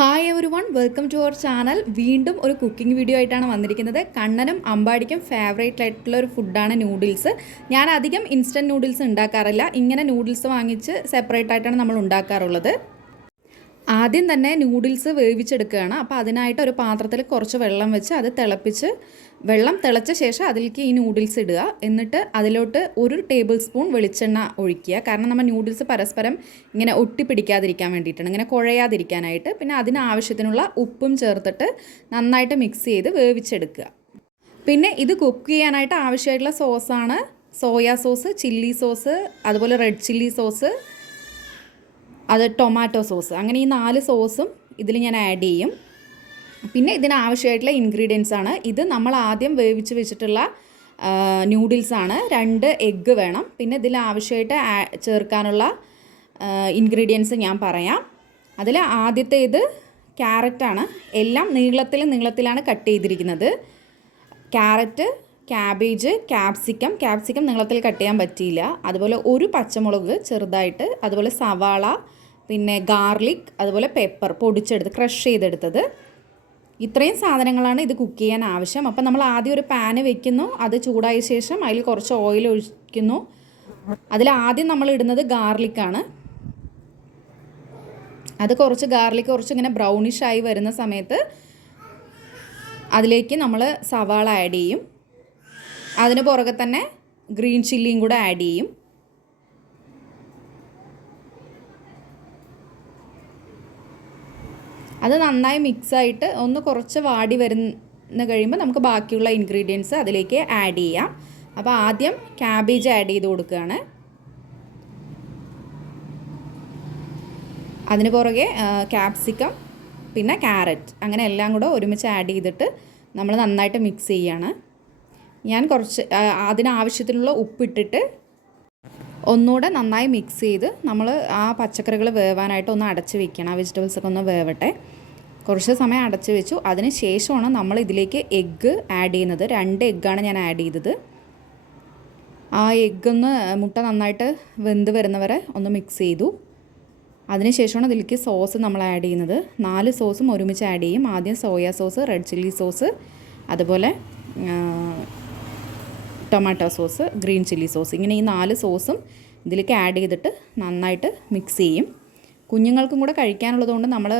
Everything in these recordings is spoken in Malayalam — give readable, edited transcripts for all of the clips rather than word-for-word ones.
Hi everyone, welcome to our channel. വീണ്ടും ഒരു കുക്കിംഗ് വീഡിയോ ആയിട്ടാണ് വന്നിരിക്കുന്നത്. കണ്ണനും അമ്പാടിക്കും ഫേവറേറ്റ് ആയിട്ടുള്ള ഒരു ഫുഡാണ് നൂഡിൽസ്. ഞാൻ അധികം ഇൻസ്റ്റൻറ്റ് നൂഡിൽസ് ഉണ്ടാക്കാറില്ല. ഇങ്ങനെ നൂഡിൽസ് വാങ്ങിച്ച് സെപ്പറേറ്റ് ആയിട്ടാണ് നമ്മൾ ഉണ്ടാക്കാറുള്ളത്. ആദ്യം തന്നെ നൂഡിൽസ് വേവിച്ചെടുക്കുകയാണ്. അപ്പോൾ അതിനായിട്ട് ഒരു പാത്രത്തിൽ കുറച്ച് വെള്ളം വെച്ച് അത് തിളപ്പിച്ച് വെള്ളം തിളച്ച ശേഷം അതിലേക്ക് ഈ നൂഡിൽസ് ഇടുക. എന്നിട്ട് അതിലോട്ട് 1 ടേബിൾ സ്പൂൺ വെളിച്ചെണ്ണ ഒഴിക്കുക. കാരണം നമ്മൾ നൂഡിൽസ് പരസ്പരം ഇങ്ങനെ ഒട്ടിപ്പിടിക്കാതിരിക്കാൻ വേണ്ടിയിട്ടാണ്, ഇങ്ങനെ കുഴയാതിരിക്കാനായിട്ട്. പിന്നെ അതിനാവശ്യത്തിനുള്ള ഉപ്പും ചേർത്തിട്ട് നന്നായിട്ട് മിക്സ് ചെയ്ത് വേവിച്ചെടുക്കുക. പിന്നെ ഇത് കുക്ക് ചെയ്യാനായിട്ട് ആവശ്യമായിട്ടുള്ള സോസാണ് സോയാ സോസ്, ചില്ലി സോസ്, അതുപോലെ റെഡ് ചില്ലി സോസ്, അത് ടൊമാറ്റോ സോസ്. അങ്ങനെ ഈ 4 സോസും ഇതിൽ ഞാൻ ആഡ് ചെയ്യും. പിന്നെ ഇതിനാവശ്യമായിട്ടുള്ള ഇൻഗ്രീഡിയൻസ് ആണ് ഇത്. നമ്മൾ ആദ്യം വേവിച്ച് വെച്ചിട്ടുള്ള നൂഡിൽസാണ്. 2 എഗ്ഗ് വേണം. പിന്നെ ഇതിൽ ആവശ്യമായിട്ട് ചേർക്കാനുള്ള ഇൻഗ്രീഡിയൻസ് ഞാൻ പറയാം. അതിൽ ആദ്യത്തെ ഇത് ക്യാരറ്റാണ്. എല്ലാം നീളത്തിലാണ് കട്ട് ചെയ്തിരിക്കുന്നത്. ക്യാരറ്റ്, ക്യാബേജ്, ക്യാപ്സിക്കം നീളത്തിൽ കട്ട് ചെയ്യാൻ പറ്റിയില്ല. അതുപോലെ 1 പച്ചമുളക് ചെറുതായിട്ട്, അതുപോലെ സവാള, പിന്നെ ഗാർലിക്, അതുപോലെ പെപ്പർ പൊടിച്ചെടുത്ത് ക്രഷ് ചെയ്തെടുത്തത്. ഇത്രയും സാധനങ്ങളാണ് ഇത് കുക്ക് ചെയ്യാൻ ആവശ്യം. അപ്പോൾ നമ്മൾ ആദ്യം ഒരു പാന് വെക്കുന്നു. അത് ചൂടായ ശേഷം അതിൽ കുറച്ച് ഓയിൽ ഒഴിക്കുന്നു. അതിൽ ആദ്യം നമ്മൾ ഇടുന്നത് ഗാർലിക്കാണ്. അത് ഗാർലിക്ക് കുറച്ച് ഇങ്ങനെ ബ്രൗണിഷായി വരുന്ന സമയത്ത് അതിലേക്ക് നമ്മൾ സവാള ആഡ് ചെയ്യും. അതിന് പുറകെ തന്നെ ഗ്രീൻ ചില്ലിയും കൂടെ ആഡ് ചെയ്യും. അത് നന്നായി മിക്സായിട്ട് ഒന്ന് കുറച്ച് വാടി വരുന്ന കഴിയുമ്പോൾ നമുക്ക് ബാക്കിയുള്ള ഇൻഗ്രീഡിയൻസ് അതിലേക്ക് ആഡ് ചെയ്യാം. അപ്പോൾ ആദ്യം ക്യാബേജ് ആഡ് ചെയ്ത് കൊടുക്കുകയാണ്. അതിന് പുറകെ ക്യാപ്സിക്കം, പിന്നെ ക്യാരറ്റ്, അങ്ങനെ എല്ലാം കൂടെ ഒരുമിച്ച് ആഡ് ചെയ്തിട്ട് നമ്മൾ നന്നായിട്ട് മിക്സ് ചെയ്യുകയാണ്. ഞാൻ കുറച്ച് അതിനാവശ്യത്തിനുള്ള ഉപ്പിട്ടിട്ട് ഒന്നുകൂടെ നന്നായി മിക്സ് ചെയ്ത് നമ്മൾ ആ പച്ചക്കറികൾ വേവാനായിട്ട് ഒന്ന് അടച്ച് വെക്കണം. ആ വെജിറ്റബിൾസൊക്കെ ഒന്ന് വേവട്ടെ. കുറച്ച് സമയം അടച്ച് വെച്ചു. അതിന് ശേഷമാണ് നമ്മൾ ഇതിലേക്ക് എഗ്ഗ് ആഡ് ചെയ്യുന്നത്. 2 എഗ്ഗാണ് ഞാൻ ആഡ് ചെയ്തത്. ആ എഗ്ഗൊന്ന് മുട്ട നന്നായിട്ട് വെന്ത് വരുന്നവരെ ഒന്ന് മിക്സ് ചെയ്തു. അതിനുശേഷമാണ് ഇതിലേക്ക് സോസ് നമ്മൾ ആഡ് ചെയ്യുന്നത്. 4 സോസും ഒരുമിച്ച് ആഡ് ചെയ്യും. ആദ്യം soya sauce, red chilli sauce, അതുപോലെ tomato sauce, green chilli sauce, ഇങ്ങനെ ഈ 4 സോസും ഇതിലേക്ക് ആഡ് ചെയ്തിട്ട് നന്നായിട്ട് മിക്സ് ചെയ്യും. കുഞ്ഞുങ്ങൾക്കും കൂടെ കഴിക്കാനുള്ളതുകൊണ്ട് നമ്മൾ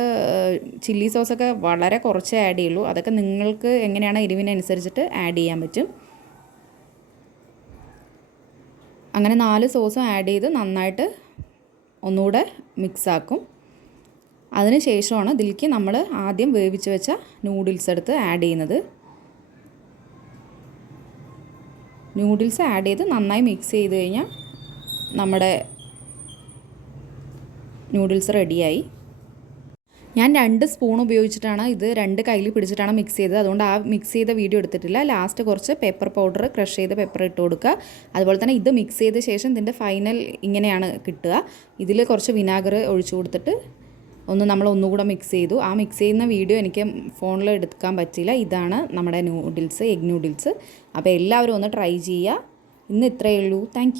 ചില്ലി സോസൊക്കെ വളരെ കുറച്ചേ ആഡ് ചെയ്യുള്ളൂ. അതൊക്കെ നിങ്ങൾക്ക് എങ്ങനെയാണ് എരിവിനനുസരിച്ചിട്ട് ആഡ് ചെയ്യാൻ പറ്റും. അങ്ങനെ 4 സോസും ആഡ് ചെയ്ത് നന്നായിട്ട് ഒന്നുകൂടെ മിക്സാക്കും. അതിന് ശേഷമാണ് ഇതിലേക്ക് നമ്മൾ ആദ്യം വേവിച്ച് വെച്ച നൂഡിൽസ് എടുത്ത് ആഡ് ചെയ്യുന്നത്. നൂഡിൽസ് ആഡ് ചെയ്ത് നന്നായി മിക്സ് ചെയ്ത് കഴിഞ്ഞാൽ നമ്മുടെ നൂഡിൽസ് റെഡിയായി. ഞാൻ 2 സ്പൂൺ ഉപയോഗിച്ചിട്ടാണ് ഇത് 2 കയ്യിൽ പിടിച്ചിട്ടാണ് മിക്സ് ചെയ്തത്. അതുകൊണ്ട് ആ മിക്സ് ചെയ്ത വീഡിയോ എടുത്തിട്ടില്ല. ലാസ്റ്റ് കുറച്ച് പെപ്പർ പൗഡർ, ക്രഷ് ചെയ്ത പെപ്പർ ഇട്ട് കൊടുക്കുക. അതുപോലെ തന്നെ ഇത് മിക്സ് ചെയ്ത ശേഷം ഇതിൻ്റെ ഫൈനൽ ഇങ്ങനെയാണ് കിട്ടുക. ഇതിൽ കുറച്ച് വിനാഗർ ഒഴിച്ചു കൊടുത്തിട്ട് നമ്മൾ ഒന്നുകൂടെ മിക്സ് ചെയ്തു. ആ മിക്സ് ചെയ്യുന്ന വീഡിയോ എനിക്ക് ഫോണിൽ എടുക്കാൻ പറ്റില്ല. ഇതാണ് നമ്മുടെ നൂഡിൽസ്, എഗ് നൂഡിൽസ്. അപ്പോൾ എല്ലാവരും ഒന്ന് ട്രൈ ചെയ്യുക. ഇന്ന് ഇത്രയേ ഉള്ളൂ. താങ്ക്